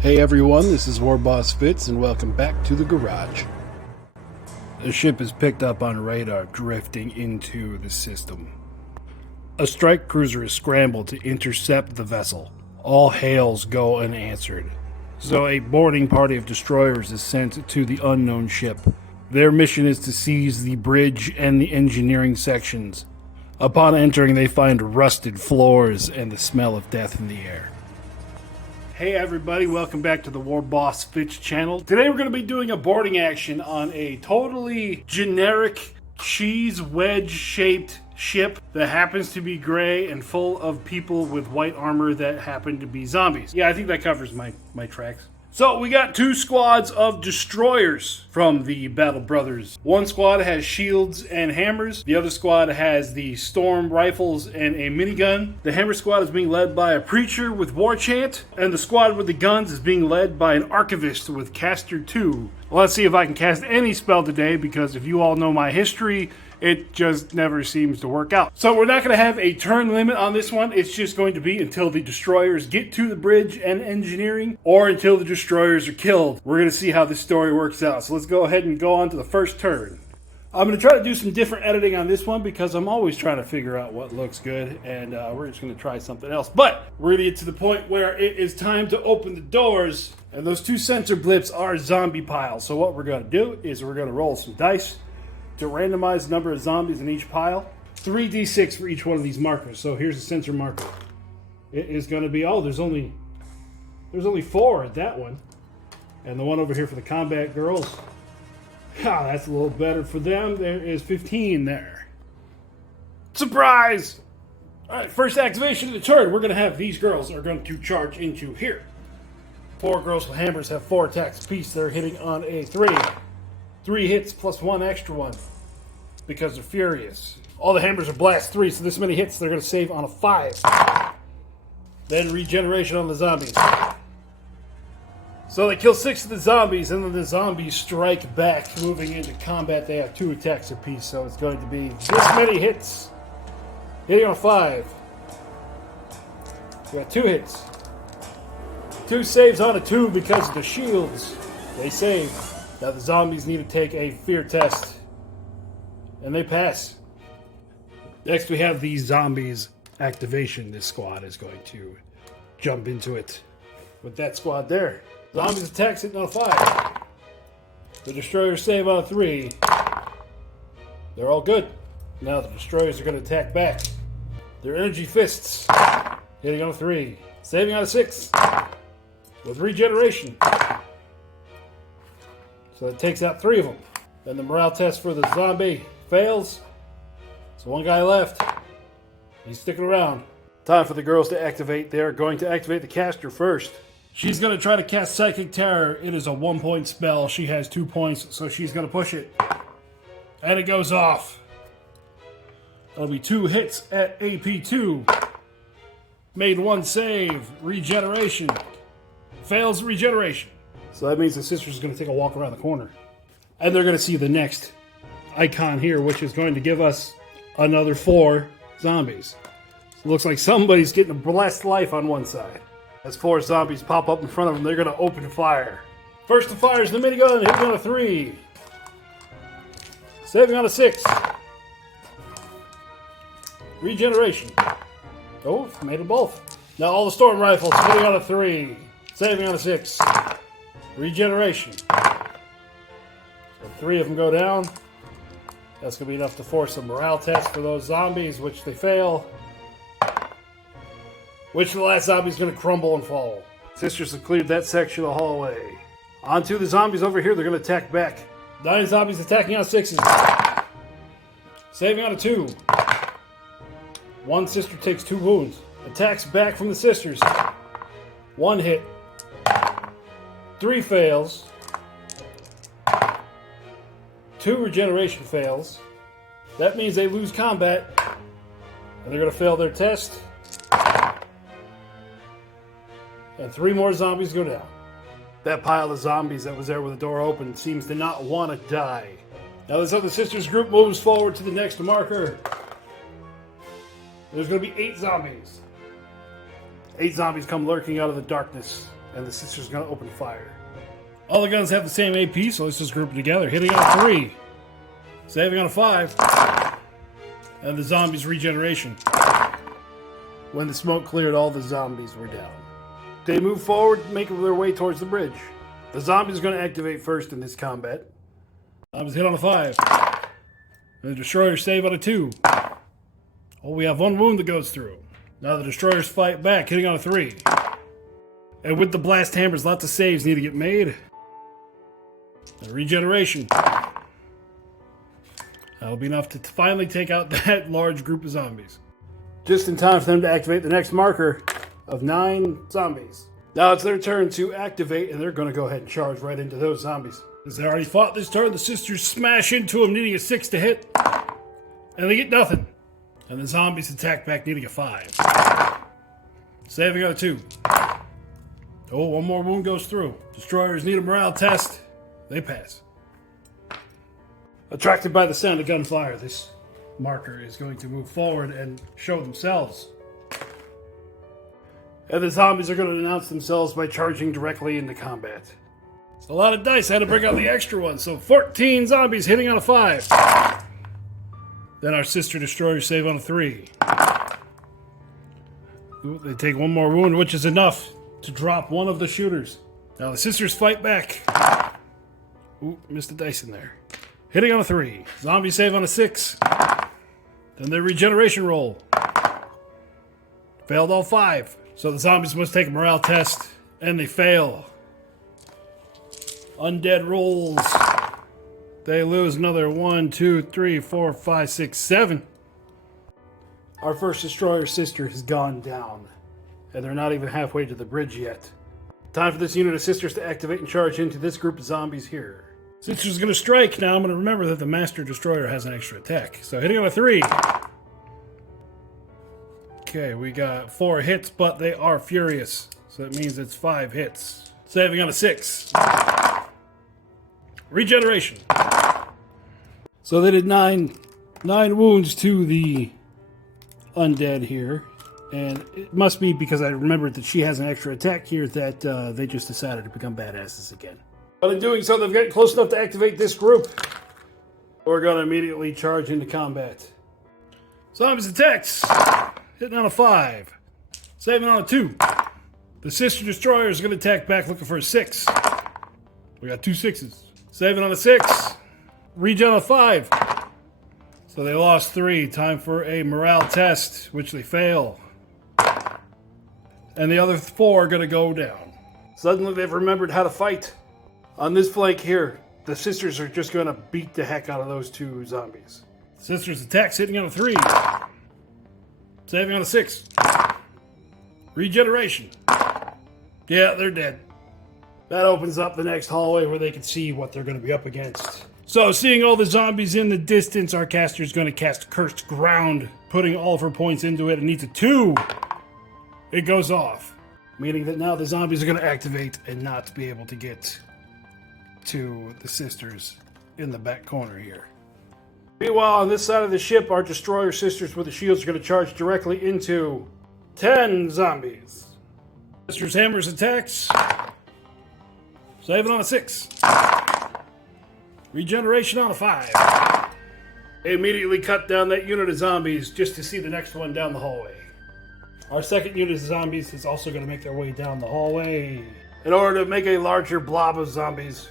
Hey everyone, this is War Boss Fitz, and welcome back to the garage. The ship is picked up on radar drifting into the system. A strike cruiser is scrambled to intercept the vessel. All hails go unanswered, so a boarding party of destroyers is sent to the unknown ship. Their mission is to seize the bridge and the engineering sections. Upon entering, they find rusted floors and the smell of death in the air. Hey everybody, welcome back to the War Boss Fitz channel. Today we're going to be doing a boarding action on a totally generic cheese wedge shaped ship that happens to be gray and full of people with white armor that happen to be zombies. Yeah, I think that covers my tracks. So we got two squads of destroyers from the Battle Brothers. One squad has shields and hammers. The other squad has the storm rifles and a minigun. The hammer squad is being led by a preacher with war chant, and the squad with the guns is being led by an archivist with caster 2. Well, let's see if I can cast any spell today, because if you all know my history, it just never seems to work out. So we're not going to have a turn limit on this one. It's just going to be until the destroyers get to the bridge and engineering, or until the destroyers are killed. We're going to see how this story works out. So let's go ahead and go on to the first turn. I'm going to try to do some different editing on this one, because I'm always trying to figure out what looks good, and we're just going to try something else. But we're going to get to the point where it is time to open the doors, and those two sensor blips are zombie piles. So what we're going to do is we're going to roll some dice to randomize the number of zombies in each pile. 3d6 for each one of these markers. So here's the sensor marker. It is going to be, there's only 4 at that one. And the one over here for the combat girls, that's a little better for them. There is 15 there. Surprise! Alright, first activation of the turn. We're going to have these girls are going to charge into here. 4 girls with hammers have 4 attacks apiece. They're hitting on a 3. 3 hits plus 1 extra one, because they're furious. All the hammers are blast 3, so this many hits they're going to save on a 5. Then regeneration on the zombies. So they kill 6 of the zombies, and then the zombies strike back, moving into combat. They have 2 attacks apiece, so it's going to be this many hits. Hitting on a 5. We got 2 hits. 2 saves on a 2 because of the shields. They save. Now the zombies need to take a fear test, and they pass. Next we have the zombies activation. This squad is going to jump into it with that squad there. Zombies attacks hitting on a 5. The destroyers save on a 3. They're all good. Now the destroyers are going to attack back. Their energy fists hitting on a 3. Saving on a 6 with regeneration. So it takes out 3 of them. Then the morale test for the zombie fails. So 1 guy left. He's sticking around. Time for the girls to activate. They're going to activate the caster first. She's going to try to cast Psychic Terror. It is a 1-point spell. She has 2 points, so she's going to push it. And it goes off. That'll be 2 hits at AP 2. Made 1 save. Regeneration. Fails regeneration. So that means the sister's going to take a walk around the corner. And they're going to see the next icon here, which is going to give us another 4 zombies. So it looks like somebody's getting a blessed life on one side. As 4 zombies pop up in front of them, they're going to open fire. First to fire is the minigun, hitting on a 3. Saving on a 6. Regeneration. Oh, made them both. Now all the storm rifles, hitting on a 3. Saving on a 6. Regeneration. So 3 of them go down. That's going to be enough to force a morale test for those zombies, which they fail. Which the last zombie is going to crumble and fall. Sisters have cleared that section of the hallway. On to the zombies over here. They're going to attack back. 9 zombies attacking on 6s. Saving on a 2. 1 sister takes 2 wounds. Attacks back from the sisters. 1 hit. 3 fails. 2 regeneration fails. That means they lose combat. And they're going to fail their test. And 3 more zombies go down. That pile of zombies that was there with the door open seems to not want to die. Now this other sisters group moves forward to the next marker. There's going to be 8 zombies. 8 zombies come lurking out of the darkness. and the sisters are going to open fire. All the guns have the same AP, so let's just group them together. Hitting on a 3, saving on a 5, and the zombies regeneration. When the smoke cleared, all the zombies were down. They move forward, making their way towards the bridge. The zombies are going to activate first in this combat. Zombies hit on a 5. And the destroyers save on a 2. Oh, we have 1 wound that goes through. Now the destroyers fight back, hitting on a 3. And with the blast hammers, lots of saves need to get made. The regeneration. That'll be enough to finally take out that large group of zombies. Just in time for them to activate the next marker of 9 zombies. Now it's their turn to activate, and they're going to go ahead and charge right into those zombies. As they already fought this turn, the sisters smash into them, needing a 6 to hit. And they get nothing. And the zombies attack back, needing a 5. Saving on a 2. Oh, 1 more wound goes through. Destroyers need a morale test. They pass. Attracted by the sound of gunfire, this marker is going to move forward and show themselves. And the zombies are going to announce themselves by charging directly into combat. It's a lot of dice. I had to bring out the extra ones. So 14 zombies hitting on a 5. Then our sister destroyers save on a 3. Ooh, they take 1 more wound, which is enough to drop one of the shooters. Now the sisters fight back. Ooh, missed the dice in there. Hitting on a 3. Zombie save on a 6. Then their regeneration roll. Failed all 5. So the zombies must take a morale test, and they fail. Undead rolls. They lose another 1, 2, 3, 4, 5, 6, 7. Our first destroyer sister has gone down, and they're not even halfway to the bridge yet. Time for this unit of sisters to activate and charge into this group of zombies here. Sister's going to strike. Now I'm going to remember that the master destroyer has an extra attack. So hitting on a 3. Okay, we got 4 hits, but they are furious. So that means it's 5 hits. Saving on a 6. Regeneration. So they did 9 wounds to the undead here. And it must be because I remembered that she has an extra attack here that they just decided to become badasses again. But in doing so, they've gotten close enough to activate this group. We're going to immediately charge into combat. Zombies attacks. Hitting on a 5. Saving on a 2. The sister destroyer is going to attack back looking for a 6. We got 2 6s. Saving on a 6. Regen on a 5. So they lost 3. Time for a morale test, which they fail. And the other 4 are going to go down. Suddenly they've remembered how to fight. On this flank here, the sisters are just going to beat the heck out of those 2 zombies. Sisters attacks hitting on a 3. Saving on a 6. Regeneration. Yeah, they're dead. That opens up the next hallway where they can see what they're going to be up against. So, seeing all the zombies in the distance, our caster is going to cast Cursed Ground, putting all of her points into it. It needs a 2. It goes off, meaning that now the zombies are going to activate and not be able to get to the sisters in the back corner here. Meanwhile, on this side of the ship, our destroyer sisters with the shields are going to charge directly into 10 zombies. Sisters hammers attacks. Saving on a 6. Regeneration on a 5. They immediately cut down that unit of zombies just to see the next one down the hallway. Our second unit of zombies is also going to make their way down the hallway in order to make a larger blob of zombies.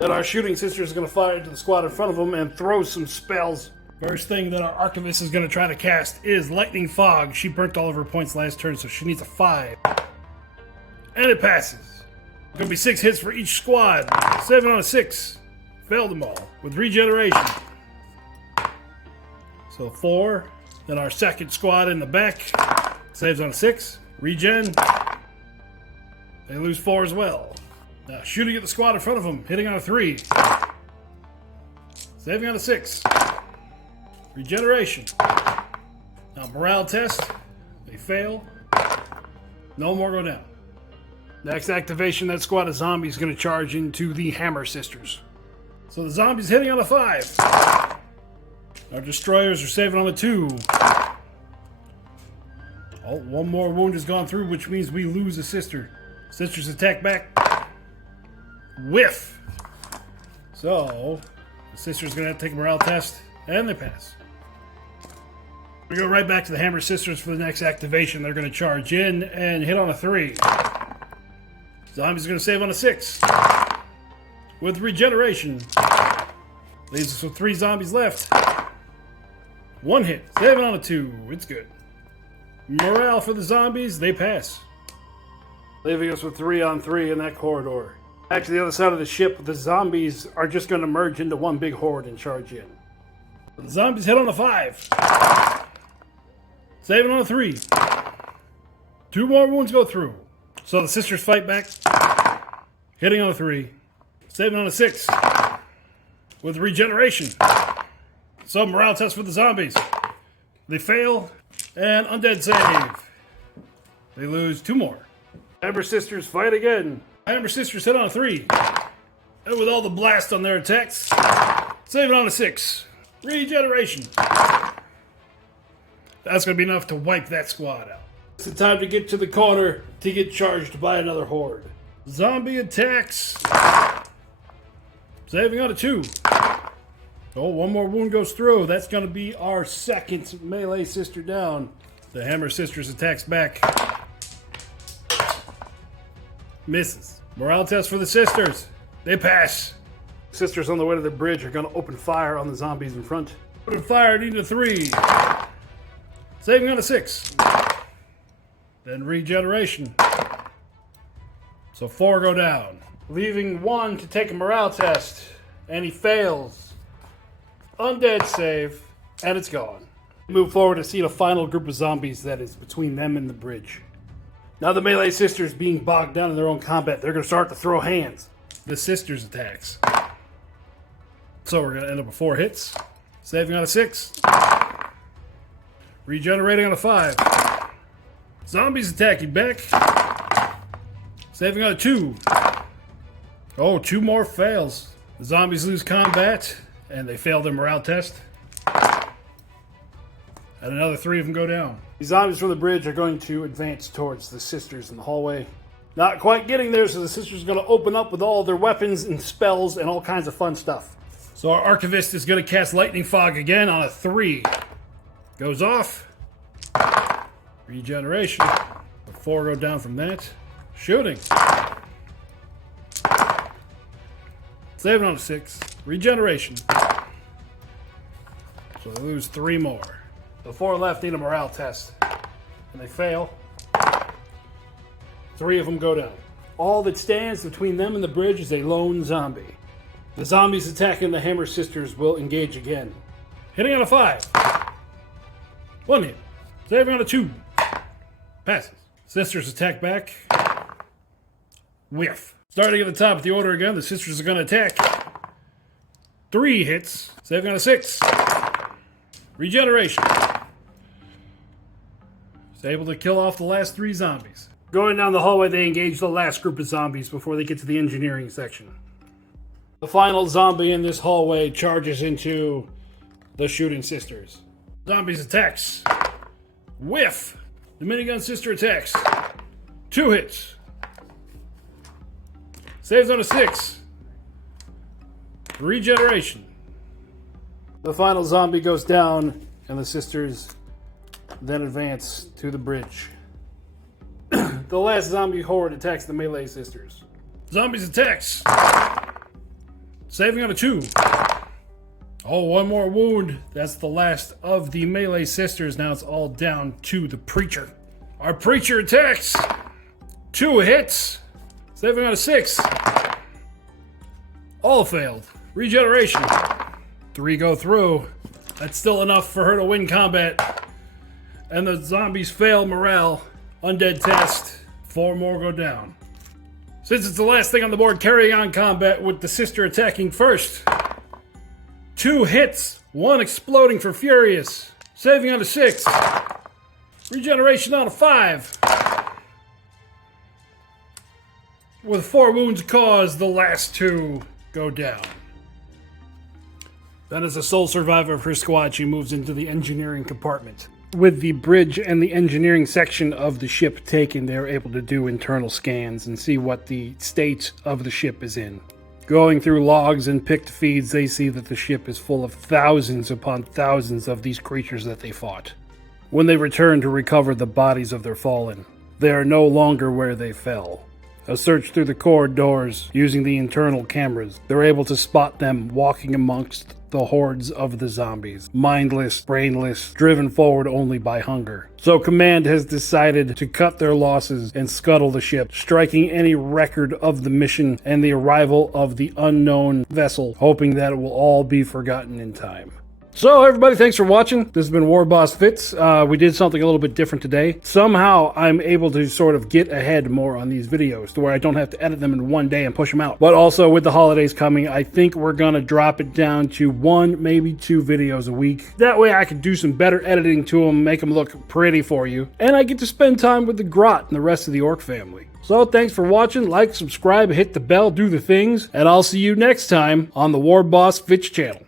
Then our shooting sister is going to fire into the squad in front of them and throw some spells. First thing that our archivist is going to try to cast is Lightning Fog. She burnt all of her points last turn, so she needs a 5. And it passes. Going to be 6 hits for each squad. 7 on a 6. Failed them all with regeneration. So 4. Then our second squad in the back saves on a 6. Regen. They lose 4 as well. Now shooting at the squad in front of them, hitting on a 3. Saving on a 6. Regeneration. Now morale test. They fail. No more go down. Next activation, that squad of zombies is going to charge into the Hammer Sisters. So the zombies hitting on a 5. Our destroyers are saving on a 2. Oh, 1 more wound has gone through, which means we lose a sister. Sisters attack back. Whiff. So, the Sisters gonna have to take a morale test, and they pass. We go right back to the Hammer Sisters for the next activation. They're gonna charge in and hit on a 3. Zombies are gonna save on a 6. With regeneration. Leaves us with 3 zombies left. 1 hit. Saving on a 2. It's good. Morale for the zombies. They pass. Leaving us with 3 on 3 in that corridor. Back to the other side of the ship, the zombies are just going to merge into one big horde and charge in. The zombies hit on a 5. Saving on a 3. 2 more wounds go through. So the Sisters fight back. Hitting on a 3. Saving on a 6. With regeneration. So morale test for the zombies. They fail. And undead save. They lose 2 more. Hammer Sisters fight again. Hammer Sisters hit on a 3. And with all the blast on their attacks, saving on a 6. Regeneration. That's going to be enough to wipe that squad out. It's the time to get to the corner to get charged by another horde. Zombie attacks. Saving on a 2. Oh, 1 more wound goes through. That's going to be our second melee sister down. The Hammer Sisters attacks back. Misses. Morale test for the Sisters. They pass. Sisters on the way to the bridge are going to open fire on the zombies in front. Open fire, needing a 3. Saving on a 6. Then regeneration. So 4 go down. Leaving 1 to take a morale test. And he fails. Undead save. And it's gone. Move forward to see the final group of zombies that is between them and the bridge. Now the melee sisters being bogged down in their own combat, they're going to start to throw hands. The Sisters attacks. So we're going to end up with 4 hits. Saving on a 6. Regenerating on a 5. Zombies attacking back. Saving on a 2. Oh, 2 more fails. The zombies lose combat, and they fail their morale test. And another 3 of them go down. The zombies from the bridge are going to advance towards the Sisters in the hallway. Not quite getting there, so the Sisters are going to open up with all their weapons and spells and all kinds of fun stuff. So our Archivist is going to cast Lightning Fog again on a 3. Goes off. Regeneration. 4 go down from that. Shooting. Saving on a 6. Regeneration. So they lose 3 more. The 4 left need a morale test. And they fail. 3 of them go down. All that stands between them and the bridge is a lone zombie. The zombies attacking the Hammer Sisters will engage again. Hitting on a 5. 1 hit. Saving on a 2. Passes. Sisters attack back. Whiff. Starting at the top of the order again, the Sisters are going to attack. 3 hits. Saving on a 6. Regeneration. Is able to kill off the last 3 zombies. Going down the hallway, they engage the last group of zombies before they get to the engineering section. The final zombie in this hallway charges into the shooting Sisters. Zombies attacks. Whiff. The minigun sister attacks. 2 hits. Saves on a 6. Regeneration. The final zombie goes down, and the Sisters then advance to the bridge. The last zombie horde attacks the melee Sisters. Zombies attacks. Saving on a 2. Oh, 1 more wound. That's the last of the melee Sisters. Now it's all down to the Preacher. Our Preacher attacks. 2 hits. Saving on a 6. All failed. Regeneration. 3 go through. That's still enough for her to win combat. And the zombies fail morale. Undead test. 4 more go down. Since it's the last thing on the board, carrying on combat with the Sister attacking first. 2 hits. 1 exploding for Furious. Saving on a 6. Regeneration on a 5. With 4 wounds caused, the last 2 go down. Then as a sole survivor of her squad, she moves into the engineering compartment. With the bridge and the engineering section of the ship taken, they're able to do internal scans and see what the state of the ship is in. Going through logs and picked feeds, they see that the ship is full of thousands upon thousands of these creatures that they fought. When they return to recover the bodies of their fallen, they are no longer where they fell. A search through the corridors using the internal cameras, they're able to spot them walking amongst the hordes of the zombies, mindless, brainless, driven forward only by hunger. So Command has decided to cut their losses and scuttle the ship, striking any record of the mission and the arrival of the unknown vessel, hoping that it will all be forgotten in time. So everybody, thanks for watching. This has been War Boss Fitz. We did something a little bit different today. Somehow I'm able to sort of get ahead more on these videos to where I don't have to edit them in one day and push them out. But also with the holidays coming, I think we're gonna drop it down to 1, maybe 2 videos a week. That way I can do some better editing to them, make them look pretty for you. And I get to spend time with the Grot and the rest of the Orc family. So thanks for watching. Like, subscribe, hit the bell, do the things. And I'll see you next time on the War Boss Fitz channel.